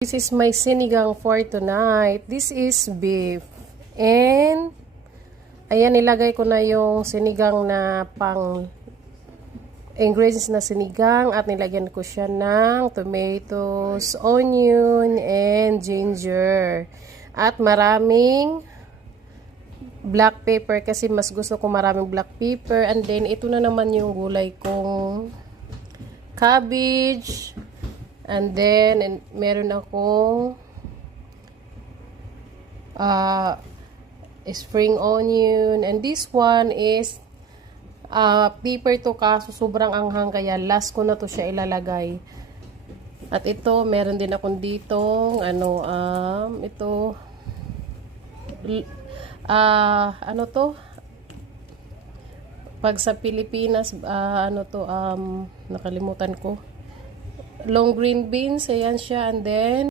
This is my sinigang for tonight. This is beef. And, ayan, nilagay ko na yung sinigang na pang ingredients na sinigang at nilagyan ko siya ng tomatoes, onion, and ginger. At maraming black pepper kasi mas gusto ko maraming black pepper. And then, ito na naman yung gulay kong cabbage. And then, meron akong spring onion. And this one is pepper to kaso sobrang anghang kaya last ko na to siya ilalagay. At ito, meron din akong dito, ito, ano to? Pag sa Pilipinas, nakalimutan ko. Long green beans, ayan siya, and then